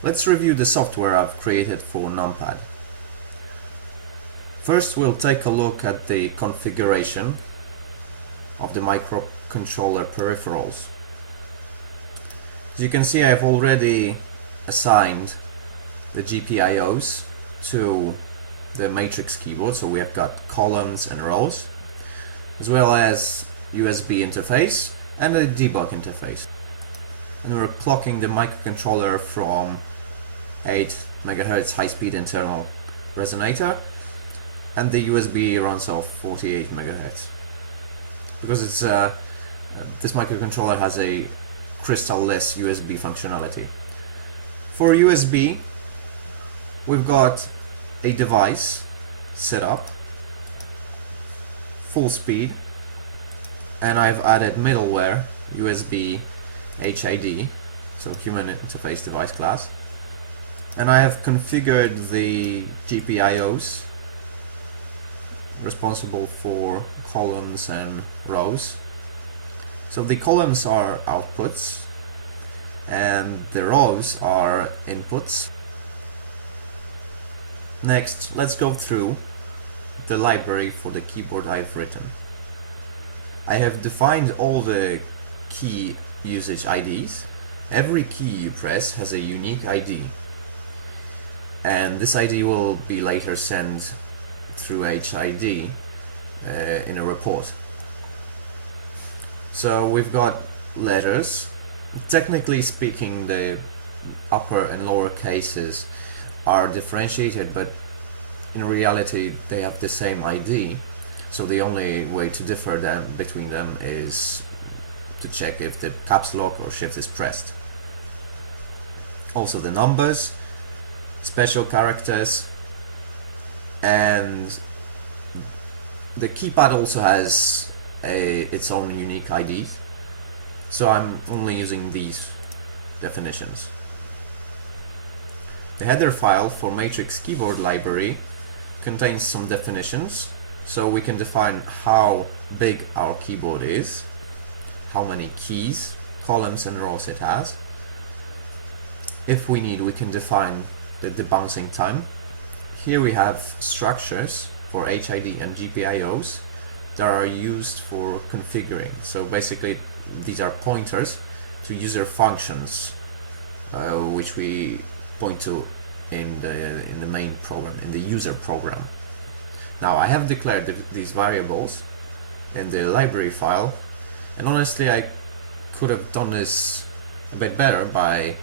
Let's review the software I've created for Numpad. First, we'll take a look at the configuration of the microcontroller peripherals. As you can see, I've already assigned the GPIOs to the matrix keyboard, so we have got columns and rows, as well as USB interface and a debug interface. And we're clocking the microcontroller from 8 MHz high-speed internal resonator, and the USB runs off 48 MHz. Because it's this microcontroller has a crystal-less USB functionality. For USB, we've got a device set up, full speed, and I've added middleware USB HID, so human interface device class, and I have configured the GPIOs responsible for columns and rows. So the columns are outputs and the rows are inputs. Next, let's go through the library for the keyboard I've written. I have defined all the key usage IDs. Every key you press has a unique ID, and this ID will be later sent through HID in a report. So we've got letters. Technically speaking, the upper and lower cases are differentiated, but in reality they have the same ID, so the only way to differ between them is to check if the caps lock or shift is pressed. Also the numbers, special characters, and the keypad also has its own unique IDs, so I'm only using these definitions. The header file for Matrix Keyboard Library contains some definitions, so we can define how big our keyboard is, how many keys, columns and rows it has. If we need, we can define the debouncing time. Here we have structures for HID and GPIOs that are used for configuring. So basically these are pointers to user functions, which we point to in the main program, in the user program. Now I have declared these variables in the library file, and honestly I could have done this a bit better by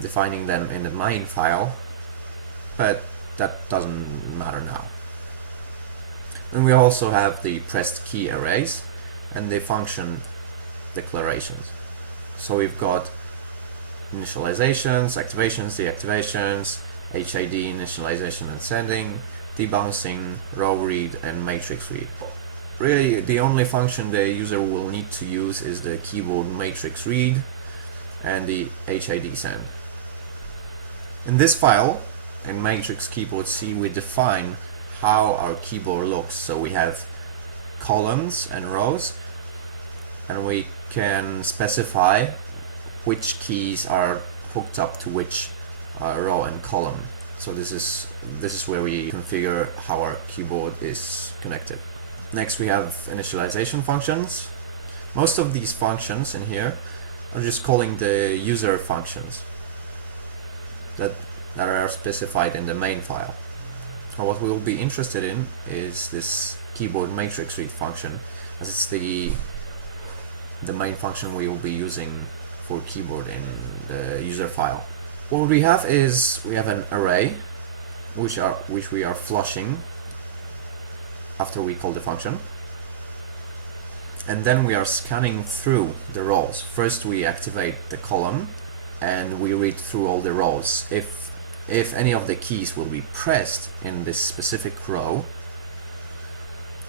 defining them in the main file, but that doesn't matter now. And we also have the pressed key arrays and the function declarations. So we've got initializations, activations, deactivations, HID initialization and sending, debouncing, row read and matrix read. Really the only function the user will need to use is the keyboard matrix read and the HID send. In this file, in matrix keyboard C, we define how our keyboard looks. So we have columns and rows, and we can specify which keys are hooked up to which row and column. So this is where we configure how our keyboard is connected. Next we have initialization functions. Most of these functions in here are just calling the user functions that are specified in the main file. Now what we will be interested in is this keyboard matrix read function, as it's the main function we will be using for keyboard in the user file. What we have is we have an array which we are flushing after we call the function, and then we are scanning through the rows. First we activate the column and we read through all the rows. If any of the keys will be pressed in this specific row,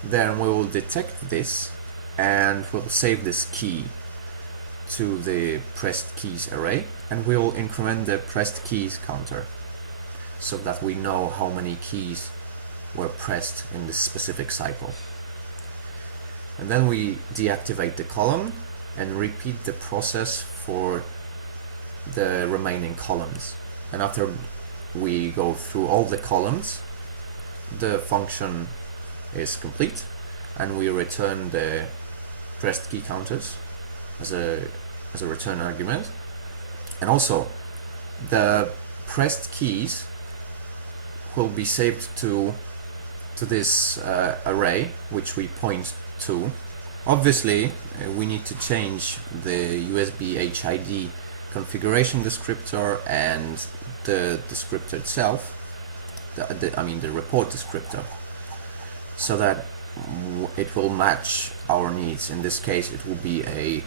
then we will detect this and we'll save this key to the pressed keys array, and we will increment the pressed keys counter so that we know how many keys were pressed in this specific cycle. And then we deactivate the column and repeat the process for the remaining columns. and after we go through all the columns, the function is complete, and we return the pressed key counters as a return argument. And also, the pressed keys will be saved to this array, which we point to. Obviously, we need to change the USB HID configuration descriptor and the descriptor itself, the report descriptor, so that it will match our needs. In this case, it will be a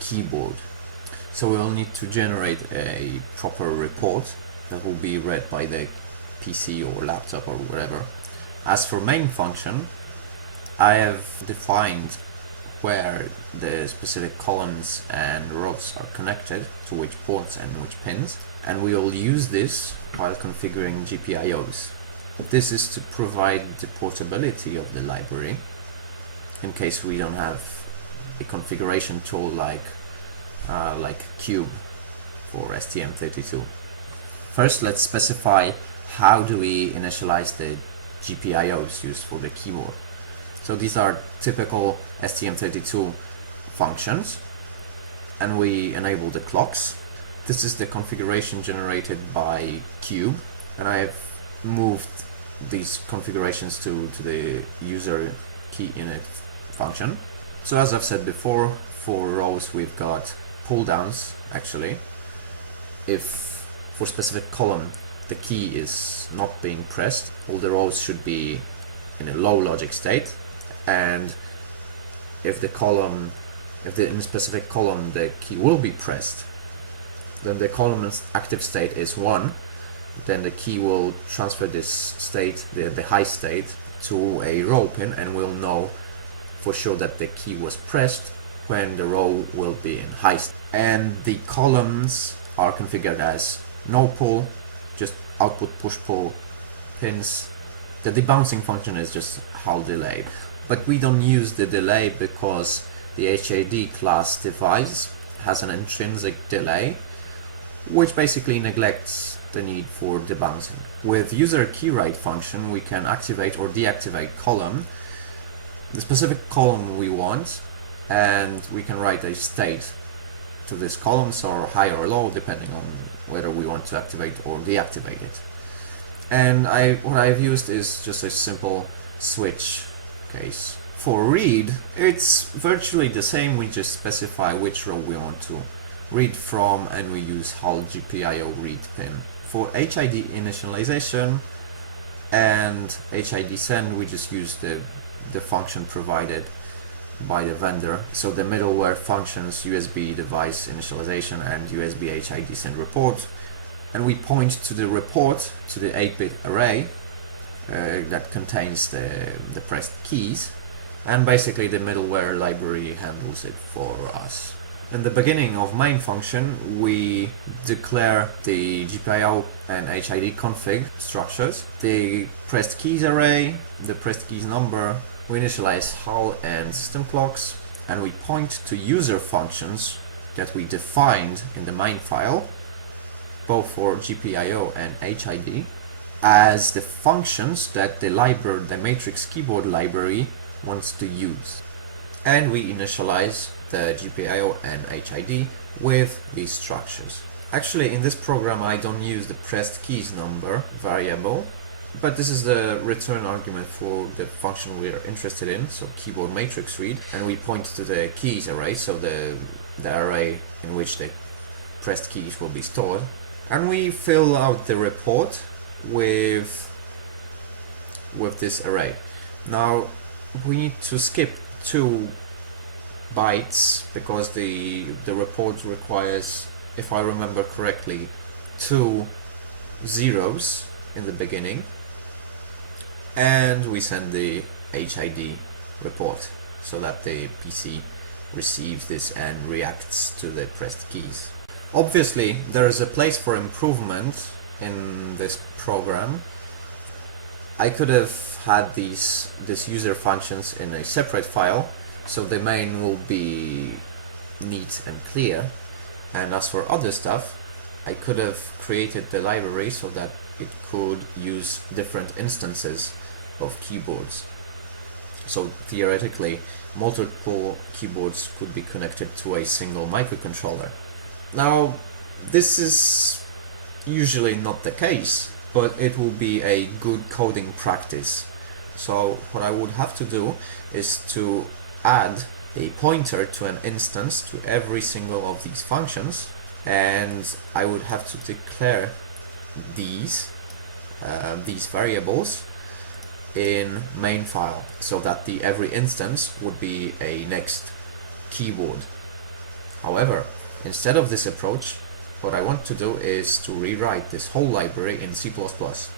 keyboard. So we'll need to generate a proper report that will be read by the PC or laptop or whatever. As for main function, I have defined where the specific columns and rows are connected, to which ports and which pins, and we will use this while configuring GPIOs. This is to provide the portability of the library in case we don't have a configuration tool like Cube for STM32. First, let's specify how do we initialize the GPIOs used for the keyboard. So these are typical STM32 functions, and we enable the clocks. This is the configuration generated by Cube, and I have moved these configurations to the user key init function. So as I've said before, for rows we've got pull downs. Actually, if for specific column the key is not being pressed, all the rows should be in a low logic state, and if in a specific column the key will be pressed, then the column's active state is 1, then the key will transfer this state, the high state, to a row pin, and we'll know for sure that the key was pressed when the row will be in high state. And the columns are configured as no pull, just output push pull pins. The debouncing function is just HAL delay, but we don't use the delay because the HID class device has an intrinsic delay, which basically neglects the need for debouncing. With user key write function, we can activate or deactivate column, the specific column we want, and we can write a state to this column, so high or low, depending on whether we want to activate or deactivate it. And what I've used is just a simple switch case. For read, it's virtually the same. We just specify which row we want to read from, and we use HAL GPIO read pin. For HID initialization and HID send, we just use the function provided by the vendor. So the middleware functions USB device initialization and USB HID send report, and we point to the report, to the 8-bit array that contains the pressed keys, and basically the middleware library handles it for us. In the beginning of main function, we declare the GPIO and HID config structures, the pressed keys array, the pressed keys number. We initialize HAL and system clocks, and we point to user functions that we defined in the main file, both for GPIO and HID, as the functions that the matrix keyboard library wants to use. And we initialize the GPIO and HID with these structures. Actually, in this program I don't use the pressed keys number variable, but this is the return argument for the function we're interested in, so keyboard matrix read, and we point to the keys array, so the array in which the pressed keys will be stored, and we fill out the report with this array. Now we need to skip 2 bytes because the report requires, if I remember correctly, 2 zeros in the beginning, and we send the HID report so that the PC receives this and reacts to the pressed keys. Obviously, there is a place for improvement in this program. I could have had these user functions in a separate file, so the main will be neat and clear, and as for other stuff, I could have created the library so that it could use different instances of keyboards. So theoretically, multiple keyboards could be connected to a single microcontroller. Now, this is usually not the case, but it will be a good coding practice. So what I would have to do is to add a pointer to an instance to every single of these functions, and I would have to declare these variables in main file, so that the every instance would be a next keyboard. However, instead of this approach, what I want to do is to rewrite this whole library in C++.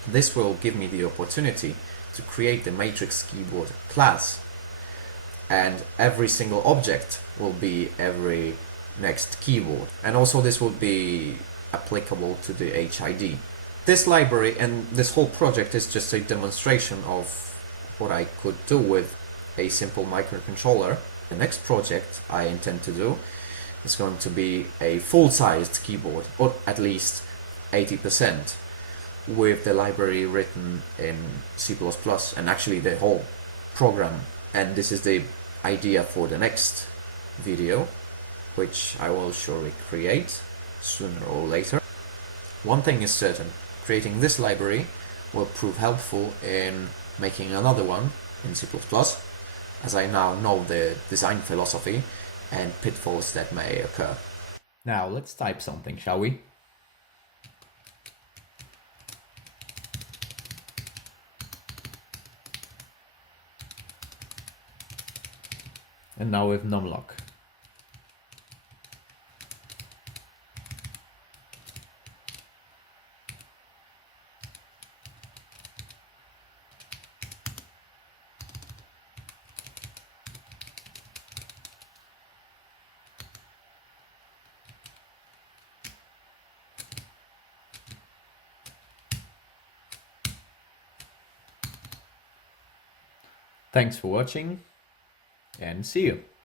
This will give me the opportunity to create the matrix keyboard class, and every single object will be every next keyboard. And also this would be applicable to the HID. This library and this whole project is just a demonstration of what I could do with a simple microcontroller. The next project I intend to do is going to be a full-sized keyboard, or at least 80%, with the library written in C++, and actually the whole program. And this is the idea for the next video, which I will surely create sooner or later. One thing is certain: creating this library will prove helpful in making another one in C++, as I now know the design philosophy and pitfalls that may occur. Now let's type something, shall we? And now with numlock. Thanks for watching, and see you!